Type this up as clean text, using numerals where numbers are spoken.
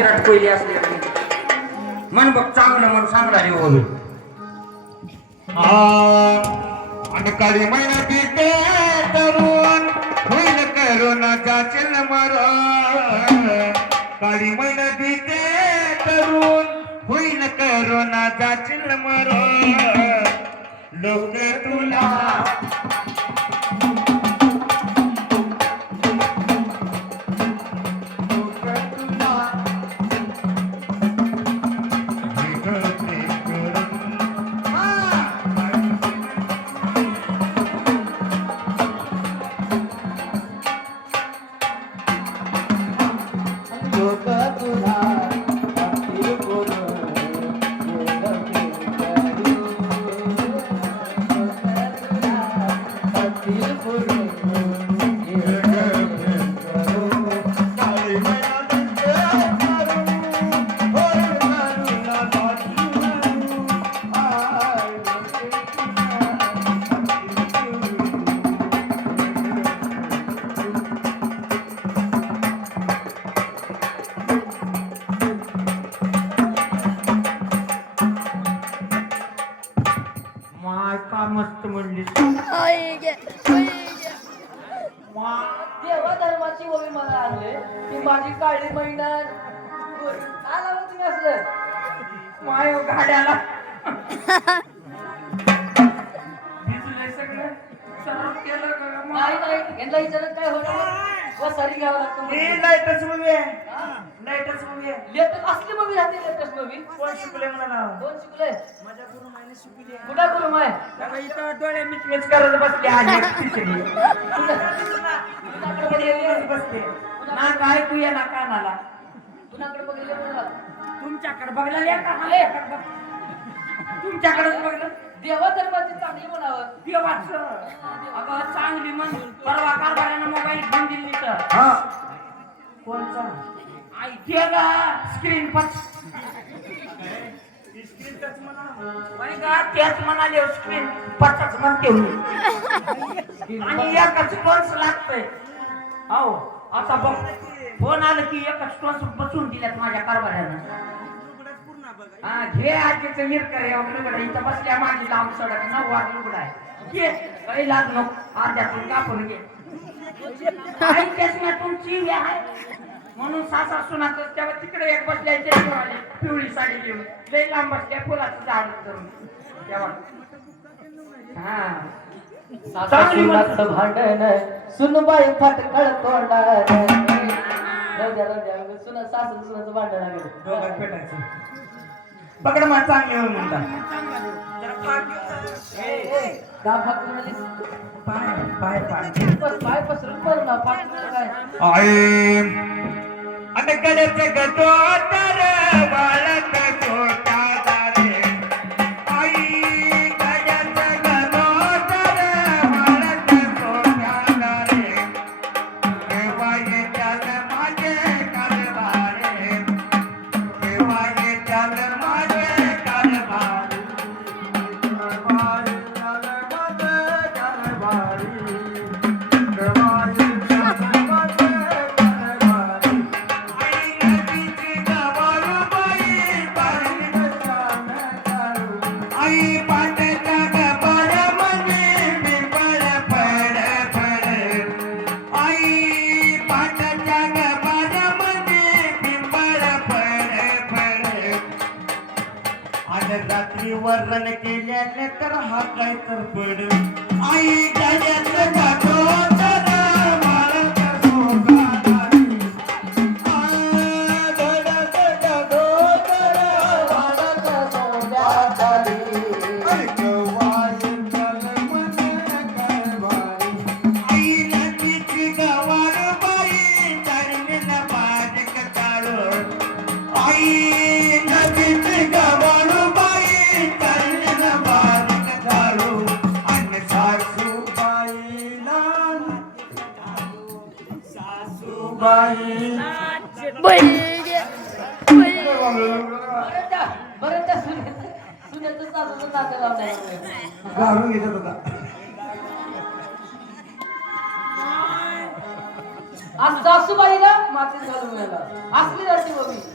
विराट कोहली असले मन बघ चांगलं म्हणून सांगणार रे बोलू आणि काळी महिन्याची ते तरुण होईल करोनाचा चिन्ह मरण काळी महिन्याची ते तरुण होईल करोनाचा चिन्ह मरण लोक तुला मस्त म्हणली देवा धर्माची ओवी मला आणले की माझी काळी महिना आला तुम्ही असलं माय गाड्याला भिजलंय सगळं सरळ केलं का नाही नाही यांना विचारत काय होणार व सरी घ्यावं लागतं लाईटच मूवी आहे लाईटच मूवी आहे लेटेस्ट असली मूवी राहते लेटेस्ट मूवी कोण शिकले मला कोण शिकले माझ्या गुरु मायने शिकली कुठा गुरु माय त्याला इथं डोळे मिचमिच करत बसले आहे खिचडी बसते ना काय तू या ना कानाला कुणाकडे बघितले मला तुमच्याकडे बघला का तुमच्याकडे बघलं देवा धर्माची चांगली म्हणावं देवाचं अगं चांगली म्हण परवा कारभारानं मोबाईल घेऊन दिली तर कोणचा ऐकते का स्क्रीन पच स्क्रीन टच म्हणा तेच म्हणाले स्क्रीन पचच म्हणते मी आणि एकच टोन्स लागतंय हो आता बघ फोन आलं की एकच टोन्स बसून दिल्यात माझ्या कारभारानं हा घे आजीचं मिरकर लुगडं इथं बसल्या माझी लांब सडक 9 वाट लुगडं आहे घे काही लाज नको अर्ध्यातून कापून घे तुमची आहे म्हणून सासा सुनाचं तेव्हा तिकडे एक बसल्याचे पिवळी साडी घेऊन लई लांब बसल्या फुलाचं झाड धरून तेव्हा हा चांगली सासूचं भांडण सुनबाई फटकळ तोंडाळ सुना सासू सुनाचं भांडण आहे पकड मा चांगली होऊन म्हणतात पाय पाय पसरून करू ना पाय आई आणि गडचे गतो तर बाळक छोटा दारे आई गडचे गतो तर बाळक छोटा दारे केव्हा येत्याल माझे कारभारे केव्हा येत्याल माझे कारभारी रात्री वरण केल्याने तर हा काय तर पड आई गाड्याचं गाठो तर मारत सोगादारी गाड्याचं गाठो तर मारत सोगादारी केव्हा येताल मने कारभारी आई नदीची गवार बाई तरणीन बाजक काढ आई नदीची गवार घालून घेतात होता आज सासूबाईला मातीत घालून गेला असली जाते बघी